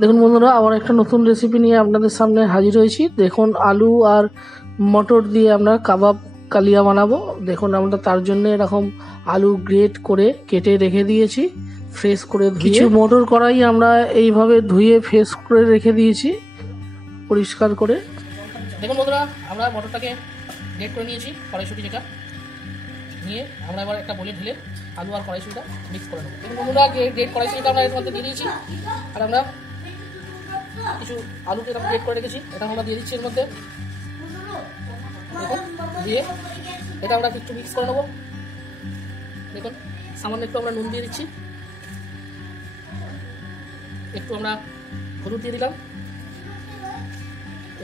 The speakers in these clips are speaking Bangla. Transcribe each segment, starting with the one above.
দেখুন বন্ধুরা, আবার একটা নতুন রেসিপি নিয়ে আপনাদের সামনে হাজির হয়েছি। দেখুন, আলু আর মটর দিয়ে আমরা কাবাব কালিয়া বানাবো। দেখুন, আমরা তার জন্য এরকম আলু গ্রেট করে কেটে রেখে দিয়েছি, ফ্রেশ করে ধুয়ে। কিছু মটর কড়াই আমরা এইভাবে ধুয়ে ফ্রেশ করে রেখে দিয়েছি পরিষ্কার করে। দেখুন বন্ধুরা, আমরা মটরটাকে গ্রেট করে নিয়েছি, কড়াইশুঁটি যেটা নিয়ে আমরা এবার একটা বলে ঢেলে আলু আর কড়াইশুঁটিটা মিক্স করে নেবো। দেখুন বন্ধুরা, গ্রেট কড়াইশুঁটিটা আমরা এর মধ্যে দিয়ে দিয়েছি, আর আমরা কিছু আলুকে এরকম গ্রেট করে রেখেছি, এটা আমরা দিয়ে দিচ্ছি এর মধ্যে। দেখুন, দিয়ে এটা আমরা একটু মিক্স করে নেবো। দেখুন, সামান্য একটু আমরা নুন দিয়ে দিচ্ছি, একটু আমরা হলুদ দিয়ে দিলাম,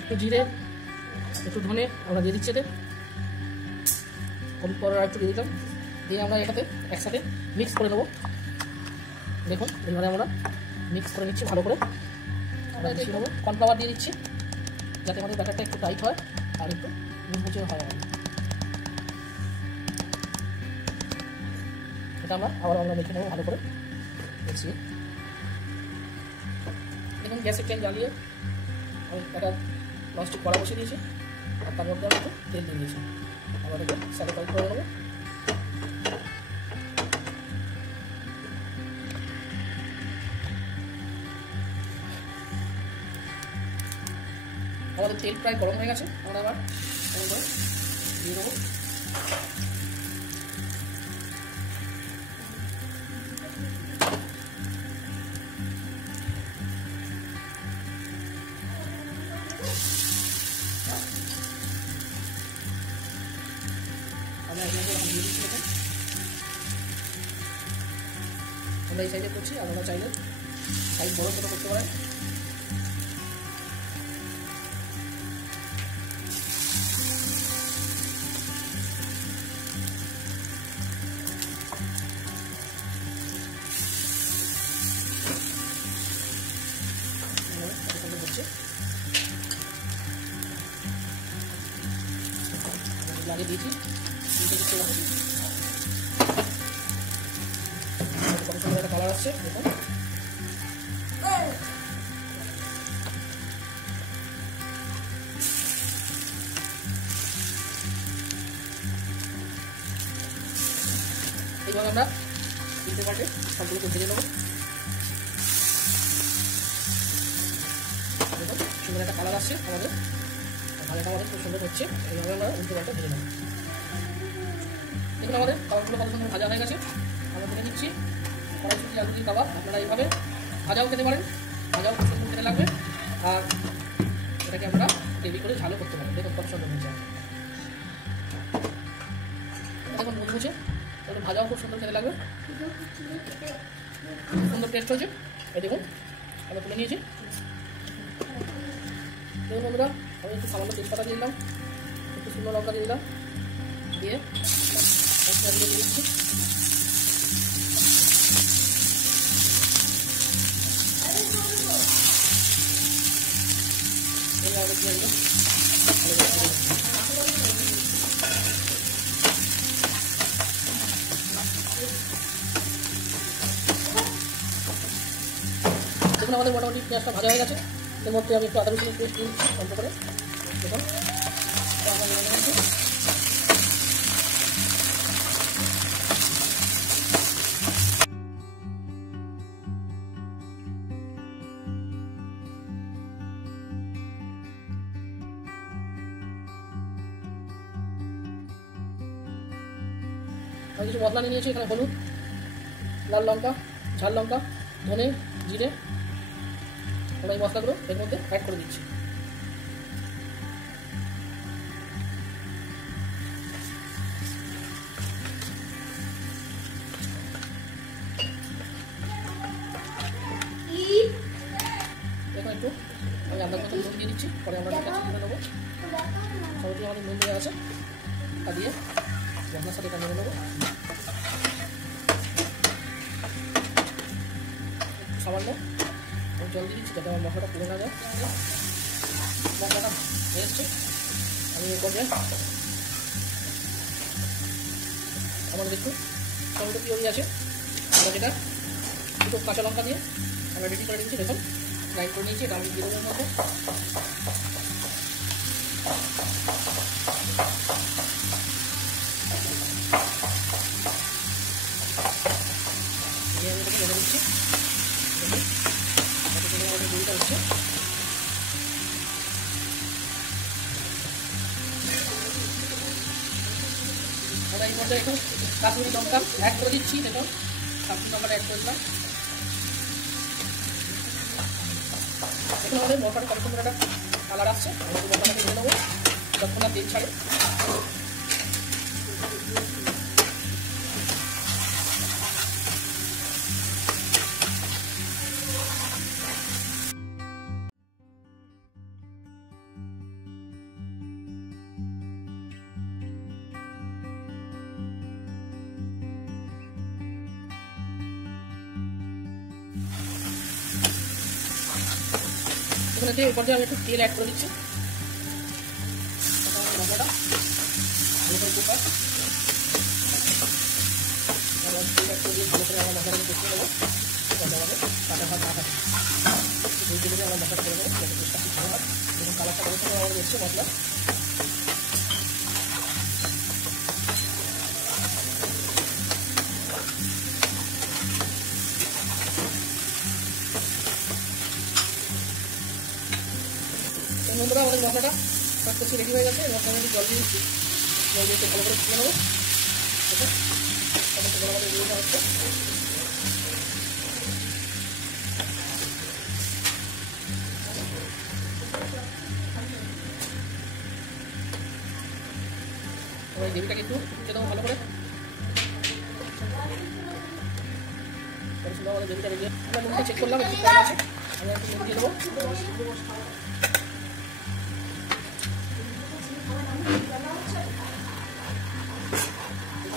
একটু জিরে, একটু ধনে আমরা দিয়ে দিচ্ছি এতে, হলুদ পাউডার একটু দিয়ে দিলাম, দিয়ে আমরা এটাতে একসাথে মিক্স করে নেবো। দেখুন, এইভাবে আমরা মিক্স করে নিচ্ছি ভালো করে। আমরা বেশি নেবো, কর্নফ্লাওয়ার দিয়ে দিচ্ছি যাতে আমাদের ব্যাটারটা একটু টাইট হয় আর একটু মুচমুচে হয়। এটা আমরা মেখে নেবো ভালো করে মিশিয়ে। দেখুন, গ্যাসের ফ্লেম জ্বালিয়ে আমি একটা ননস্টিক কড়া বসিয়ে দিয়েছি, আর তার মধ্যে আমি একটু তেল দিয়ে দিয়েছি। আবার একটু স্যাটিফাই করে নেবো। আমাদের তেল প্রায় গরম হয়ে গেছে, আমরা আবার দিয়ে দেবো। আমরা এই সাইডে করছি, আপনারা চাইলে সাইড বড় ছোটো করতে পারেন। লাগিয়ে দিয়েছি, কত সুন্দর একটা কালার আসছে। দেখুন, এইভাবে আমরা তিনটে পার্টে সবগুলোকে ভেজে নেবো। দেখুন, সুন্দর একটা কালার আসছে আমাদের, ভাজাটা আমাদের খুব সুন্দর হচ্ছে। এইভাবে আমরা উল্টো পাল্টা ভেজে নেবো। দেখুন, আমাদের কাবাবগুলো কত সুন্দর ভাজা হয়ে গেছে। আমরা ভেজে নিচ্ছি কড়াইশুঁটি আলু দিয়ে কাবাব। আপনারা এইভাবে ভাজাও খেতে পারেন, ভাজাও খুব সুন্দর খেতে লাগবে, আর এটাকে আমরা গ্রেভি করে ঝালও করতে পারেন। দেখুন কত সুন্দর হয়েছে। দেখুন মুছে এটা ভাজাও খুব সুন্দর খেতে লাগবে, সুন্দর টেস্ট হয়েছে। এই দেখুন, আমরা তুলে নিয়েছি। দেখুন বন্ধুরা, আমি একটু সামান্য তেজপাতা দিয়ে দিলাম, একটু শুকনো লঙ্কা দিয়ে দিলাম, দিয়ে দিয়ে দিচ্ছি। দেখুন, আমাদের মোটামুটি পেঁয়াজটা ভাজা হয়ে গেছে। এর মধ্যে আমি একটু আদা রসুনের পেস্ট দিয়েছি অল্প করে। দেখুন, আমি কিছু মশলা নিয়ে নিয়েছি এখানে, হলুদ, লাল লঙ্কা, ঝাল লঙ্কা, ধনে, জিরে। আমরা এই মশলাগুলো এর মধ্যে অ্যাড করে দিচ্ছি। দেখুন, একটু আমি আন্দাজ মতো নুন দিয়ে দিচ্ছি, পরে আমরা চিকেন নেবো। সবটি আমাদের নুন দেওয়া আছে, তা দিয়ে মশলার সাথে এটা নেড়ে নেবো। সামান্য আমি জল দিয়ে দিচ্ছি যাতে আমার মশলাটা পুড়ে না যায়। মশলাটা এসছে, আমি এ পর্যায়ে আমাদের একটু টমেটো পিউরি আছে, আমরা যেটা দুটো কাঁচা লঙ্কা দিয়ে আমরা রেডি করে দিচ্ছি। দেখুন, গ্রাইন্ড করে নিয়েছি, এটা আমি দিয়ে দেবো এর মধ্যে। দিয়ে আমি এটাকে বেড়ে দিচ্ছি, গুঁড়িটা হচ্ছে। আমরা এই পর্যায়ে একটু কাশ্মীরি লঙ্কা অ্যাড করে দিচ্ছি। দেখুন কাশ্মীরি লঙ্কাটা অ্যাড করে দিলাম। দেখুন আমাদের মশলাটা কত সুন্দর একটা কালার আসছে। আমাদের মশলাটাকে দিয়ে দেবো যতক্ষণ না তেল ছাড়ে। এখানে এই পর্যায়ে আমি একটু তেল অ্যাড করে দিচ্ছি। মশলাটা ভালো করে কুকার তেল অ্যাড করে দিয়ে ভালো করে আমার মশলাটাকে কষিয়ে নেবো। যাতে আমাদের কাটা ভাত না থাকে, দুই দিকে আমরা মশলাটা করে নেবো যাতে টেস্টটা খুব ভালো হয়। এবং কালারটা করে সময় আমাদের এসছে মশলা। বন্ধুরা আমাদের মশলাটা সব কিছু রেডি হয়ে গেছে। মশলা আমি জল দিয়ে দিচ্ছি, জল দিয়ে ভালো করে ফুটিয়ে নেবো। ঠিক আছে, ভালো করে দিয়ে দেওয়া হচ্ছে। এবার এই গ্রেভিটাকে একটু ফুটতে দেবো ভালো করে। সুন্দর আমাদের গ্রেভিটা রেডি। আমরা নুনটা চেক করলাম একটু কম আছে, আমরা একটু নুন দিয়ে দেবো।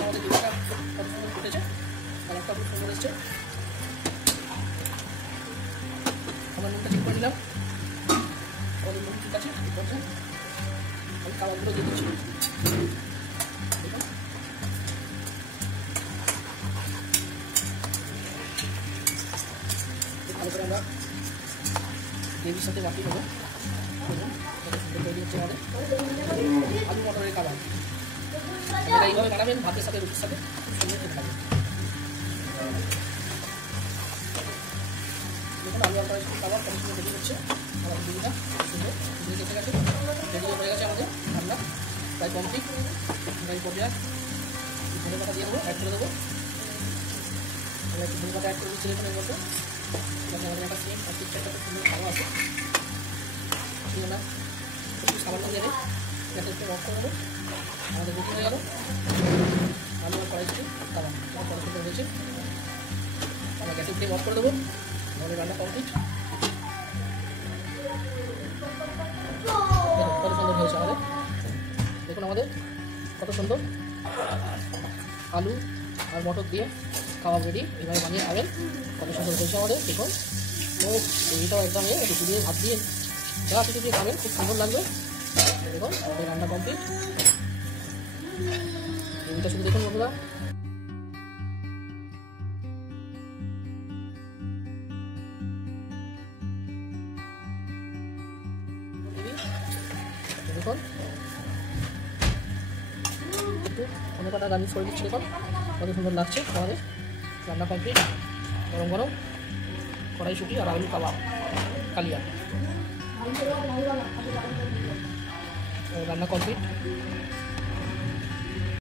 আমাদের গ্রেভিটা কত সুন্দর ফুটেছে, কালারটা খুব সুন্দর এসছে। আমরা নুনটা চেক করে নিলাম, আমাদের নুন ঠিক আছে। আমি কাবাবগুলো দিয়ে দিচ্ছি। ভালো করে আমরা গ্রেভির সাথে মাখিয়ে নেবো। তৈরি হচ্ছে আমাদের আলু মটরের কাবাব। আপনারা এইভাবে বানাবেন, ভাতের সাথে রুটির সাথে খুব সুন্দর খেতে পাবেন। দেখুন আলু আর কড়াইশুঁটির কাবাব কত সুন্দর রেডি হচ্ছে। আমাদের গ্রেভিটা সুন্দর ভেজে কেটে গেছে, রেডি হয়ে গেছে আমাদের রান্না প্রায় কমপ্লিট। এই পর্যায়ে ধনে পাতা দিয়ে দেবো, অ্যাড করে দেবো। আমরা একটু ধনে পাতা অ্যাড করে দিচ্ছি দেখুন এর মধ্যে, যাতে আমাদের একটা সেম আর ঠিকঠাক একটা সুন্দর খাওয়া আছে। ছিল না একটু সামান্য দেবে, যাতে একটু অফ করে দেবো। আমাদের রেডি হয়ে গেল আলু আর কড়াইশুঁটি কাবাব। কত সুন্দর হয়েছে। আমরা গ্যাসের ফ্লেম অফ করে দেবো, আমাদের রান্না কমপ্লিট। কত সুন্দর হয়েছে আমাদের, দেখুন আমাদের কত সুন্দর আলু আর মটর দিয়ে কাবাব রেডি। এভাবে বানিয়ে খাবেন, কত সুন্দর হয়েছে আমাদের। দেখুন তো এইটাও একদম রুটি দিয়ে ভাত দিয়ে যা কিছু দিয়ে খাবেন খুব সুন্দর লাগবে। দেখুন আমাদের রান্না কমপ্লিট। এটা শুধু দেখুন বন্ধুরা। দেখুন একটু ধনে পাতা গার্নিশ করে দিচ্ছি। দেখুন কত সুন্দর লাগছে আমাদের রান্না কমপ্লিট। গরম গরম কড়াইশুঁটি আর আলু কাবাব কালিয়া রান্না কমপ্লিট।